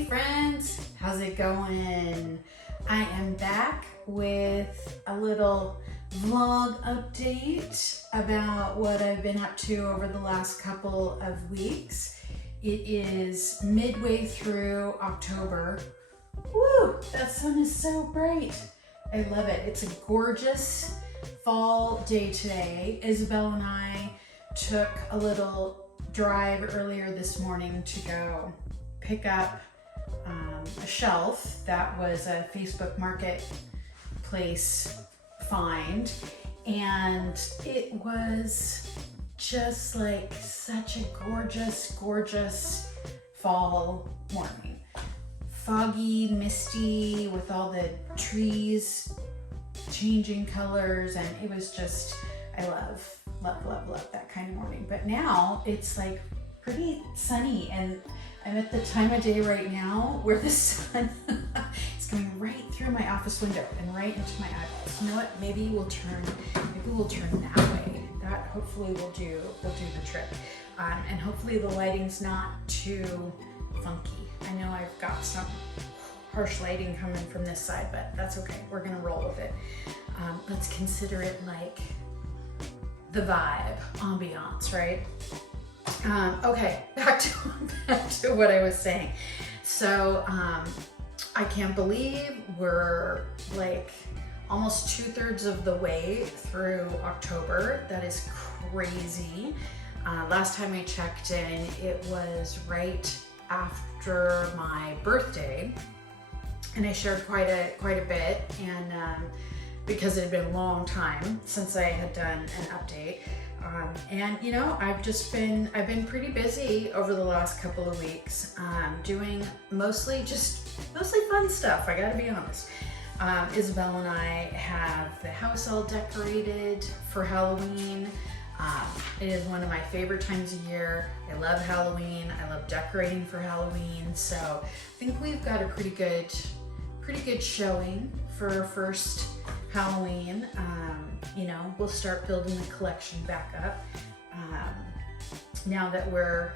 Hey friends, how's it going? I am back with a little vlog update about what I've been up to over the last couple of weeks. It is midway through October. Woo, that sun is so bright. I love it. It's a gorgeous fall day today. Isabel and I took a little drive earlier this morning to go pick up a shelf that was a Facebook Marketplace find, and it was just like such a gorgeous fall morning. Foggy, misty, with all the trees changing colors, and it was just, I love that kind of morning. But now it's like pretty sunny, and I'm at the time of day right now where the sun is going right through my office window and right into my eyeballs. You know what? Maybe we'll turn that way. That hopefully will do the trick. And hopefully the lighting's not too funky. I know I've got some harsh lighting coming from this side, but that's okay. We're gonna roll with it. Let's consider it like the vibe, ambiance, right? Okay, back to what I was saying. So I can't believe we're like almost 2/3 of the way through October. That is crazy. Last time I checked in, it was right after my birthday, and I shared quite a bit, and because it had been a long time since I had done an update. And you know, I've been pretty busy over the last couple of weeks, doing mostly fun stuff. I gotta be honest. Isabel and I have the house all decorated for Halloween. It is one of my favorite times of year. I love Halloween. I love decorating for Halloween. So I think we've got a pretty good showing for our first Halloween. You know, we'll start building the collection back up now that we're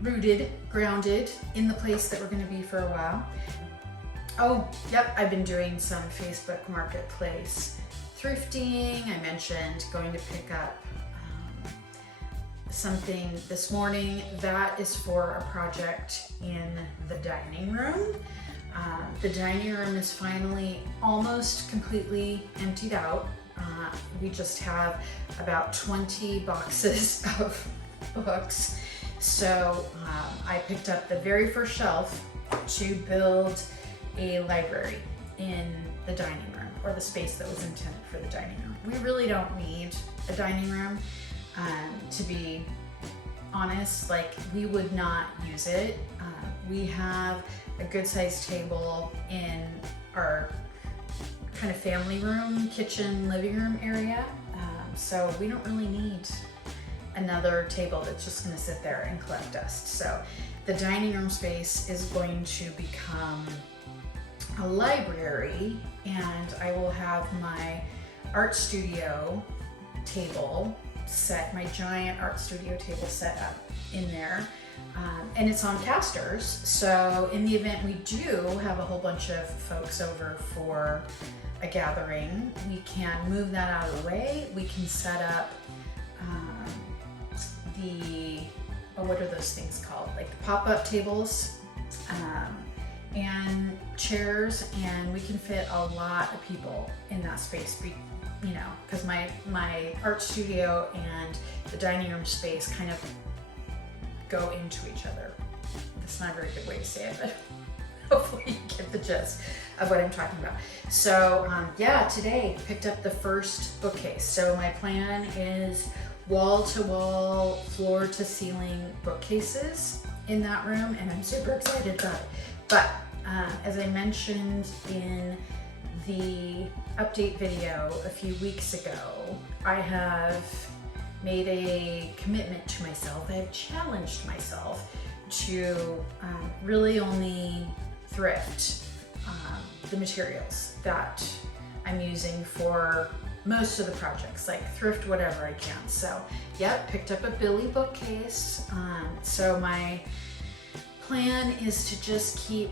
rooted, grounded in the place that we're going to be for a while. Oh, yep, I've been doing some Facebook Marketplace thrifting. I mentioned going to pick up something this morning. That is for a project in the dining room. The dining room is finally almost completely emptied out. We just have about 20 boxes of books. So I picked up the very first shelf to build a library in the dining room, or the space that was intended for the dining room. We really don't need a dining room, to be honest. Like, we would not use it. We have a good sized table in our kind of family room, kitchen, living room area. So we don't really need another table that's just gonna sit there and collect dust. So the dining room space is going to become a library, and I will have my art studio table set, my giant art studio table set up in there. And it's on casters, so in the event we do have a whole bunch of folks over for a gathering, we can move that out of the way. We can set up what are those things called? Like the pop-up tables and chairs, and we can fit a lot of people in that space. You know, because my art studio and the dining room space kind of go into each other. That's not a very good way to say it, but hopefully you get the gist of what I'm talking about. So yeah, today picked up the first bookcase. So my plan is wall-to-wall, floor-to-ceiling bookcases in that room, and I'm super excited about it. But as I mentioned in the update video a few weeks ago, I have made a commitment to myself. I have challenged myself to really only thrift the materials that I'm using for most of the projects, like thrift whatever I can. So yep, picked up a Billy bookcase. So my plan is to just keep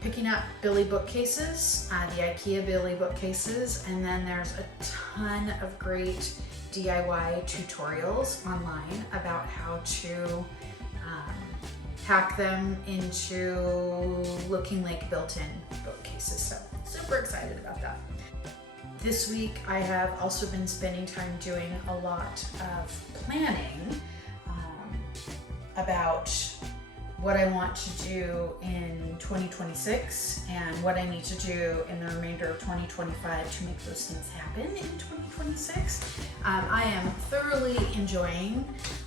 picking up Billy bookcases, the IKEA Billy bookcases, and then there's a ton of great DIY tutorials online about how to hack them into looking like built-in bookcases. So super excited about that. This week I have also been spending time doing a lot of planning about what I want to do in 2026 and what I need to do in the remainder of 2025 to make those things happen in 2026. I am thoroughly enjoying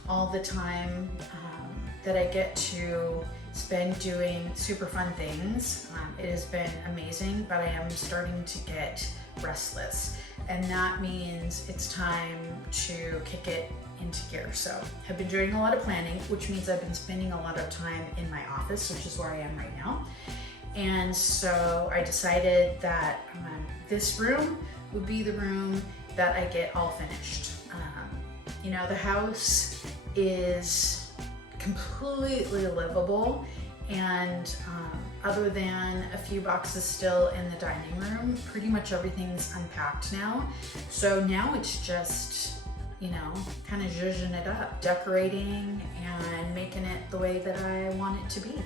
all the time that I get to spend doing super fun things. It has been amazing, but I am starting to get restless, and that means it's time to kick it into gear. So I've been doing a lot of planning, which means I've been spending a lot of time in my office, which is where I am right now. And so I decided that this room would be the room that I get all finished. You know, the house is completely livable, and other than a few boxes still in the dining room, pretty much everything's unpacked now. So now it's just, you know, kind of zhuzhing it up, decorating and making it the way that I want it to be.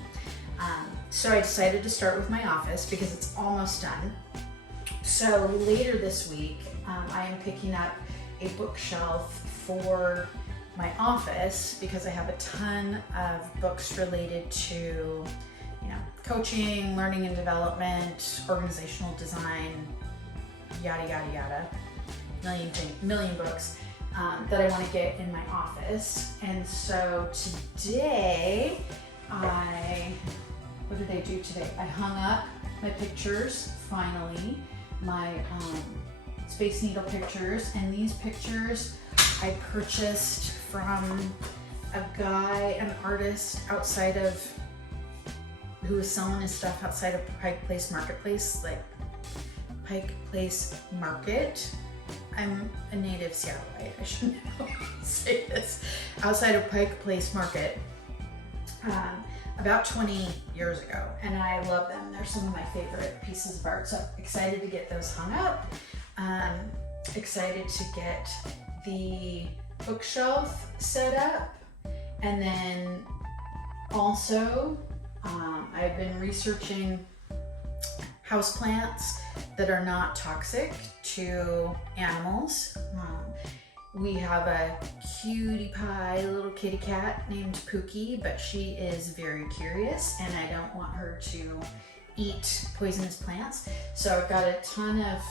So I decided to start with my office because it's almost done. So later this week, I am picking up a bookshelf for my office because I have a ton of books related to, you know, coaching, learning and development, organizational design, yada, yada, yada, million books that I want to get in my office. And so today, what did I do today? I hung up my pictures, finally, my Space Needle pictures, and these pictures I purchased from a guy, an artist outside of, who was selling his stuff outside of Pike Place Marketplace, like Pike Place Market. I'm a native Seattleite, I should know how to say this. Outside of Pike Place Market, about 20 years ago, and I love them. They're some of my favorite pieces of art, so excited to get those hung up. Excited to get the bookshelf set up, and then also I've been researching houseplants that are not toxic to animals. We have a cutie pie little kitty cat named Pookie, but she is very curious and I don't want her to eat poisonous plants. So I've got a ton of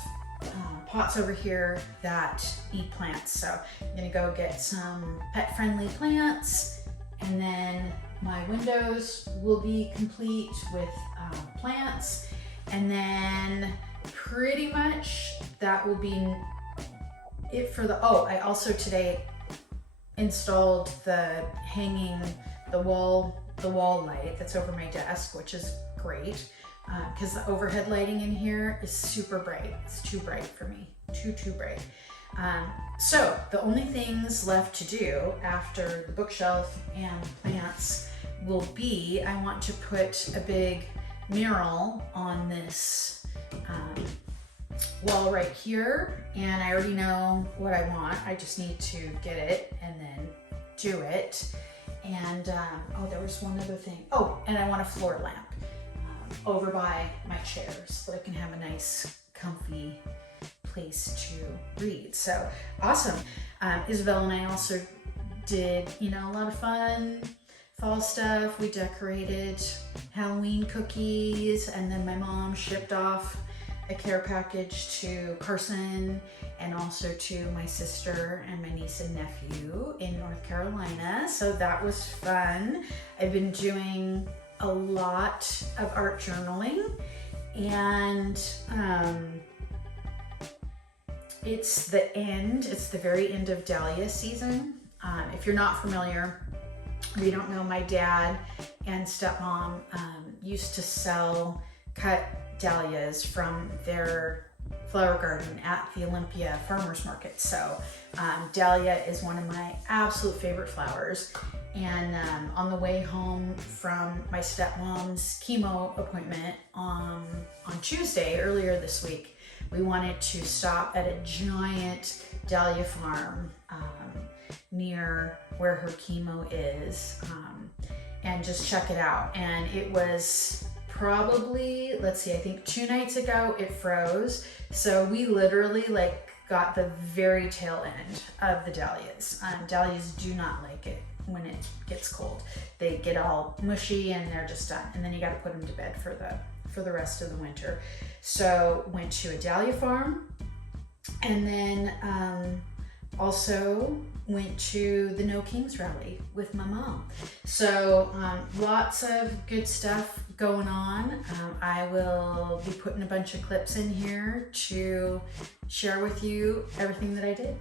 pots over here that eat plants. So I'm gonna go get some pet-friendly plants, and then my windows will be complete with plants, and then pretty much that will be it for the, oh, I also today installed the wall light that's over my desk, which is great. Because the overhead lighting in here is super bright. It's too bright for me, too bright. So the only things left to do after the bookshelf and plants will be, I want to put a big mural on this wall right here, and I already know what I want. I just need to get it and then do it. And oh, there was one other thing. Oh, and I want a floor lamp over by my chairs so that I can have a nice, comfy place to read. So awesome. Isabel and I also did, you know, a lot of fun fall stuff. We decorated Halloween cookies, and then my mom shipped off a care package to Carson and also to my sister and my niece and nephew in North Carolina. So that was fun. I've been doing a lot of art journaling, and it's the very end of Dahlia season. If you're not familiar, or you don't know, my dad and stepmom used to sell cut dahlias from their flower garden at the Olympia Farmers Market. So dahlia is one of my absolute favorite flowers, And on the way home from my stepmom's chemo appointment on Tuesday, earlier this week, we wanted to stop at a giant dahlia farm near where her chemo is and just check it out. And it was probably, let's see, I think 2 nights ago it froze. So we literally like got the very tail end of the dahlias. Dahlias do not like it when it gets cold. They get all mushy and they're just done. And then you got to put them to bed for the rest of the winter. So went to a dahlia farm, and then also went to the No Kings rally with my mom. So lots of good stuff going on. I will be putting a bunch of clips in here to share with you everything that I did.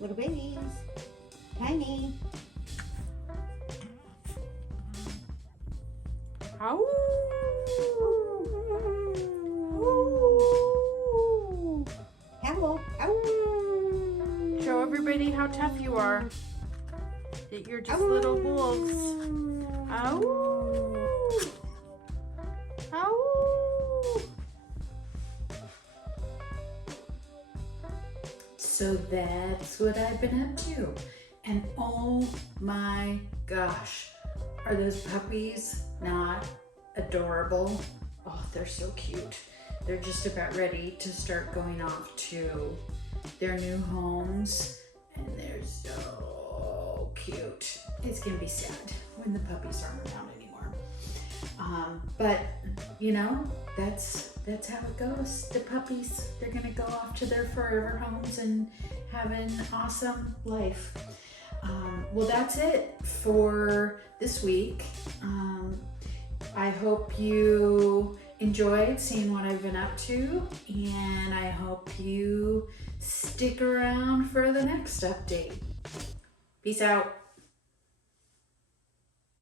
Little babies. Tiny. Ow. Hello. Ow. Show everybody how tough you are. That you're just little wolves. Ow. Ow. So that's what I've been up to. And oh my gosh, are those puppies not adorable? Oh, they're so cute. They're just about ready to start going off to their new homes, and they're so cute. It's gonna be sad when the puppies aren't around anymore. But you know, that's how it goes. The puppies, they're gonna go off to their forever homes and have an awesome life. Well, that's it for this week. I hope you enjoyed seeing what I've been up to, and I hope you stick around for the next update. Peace out.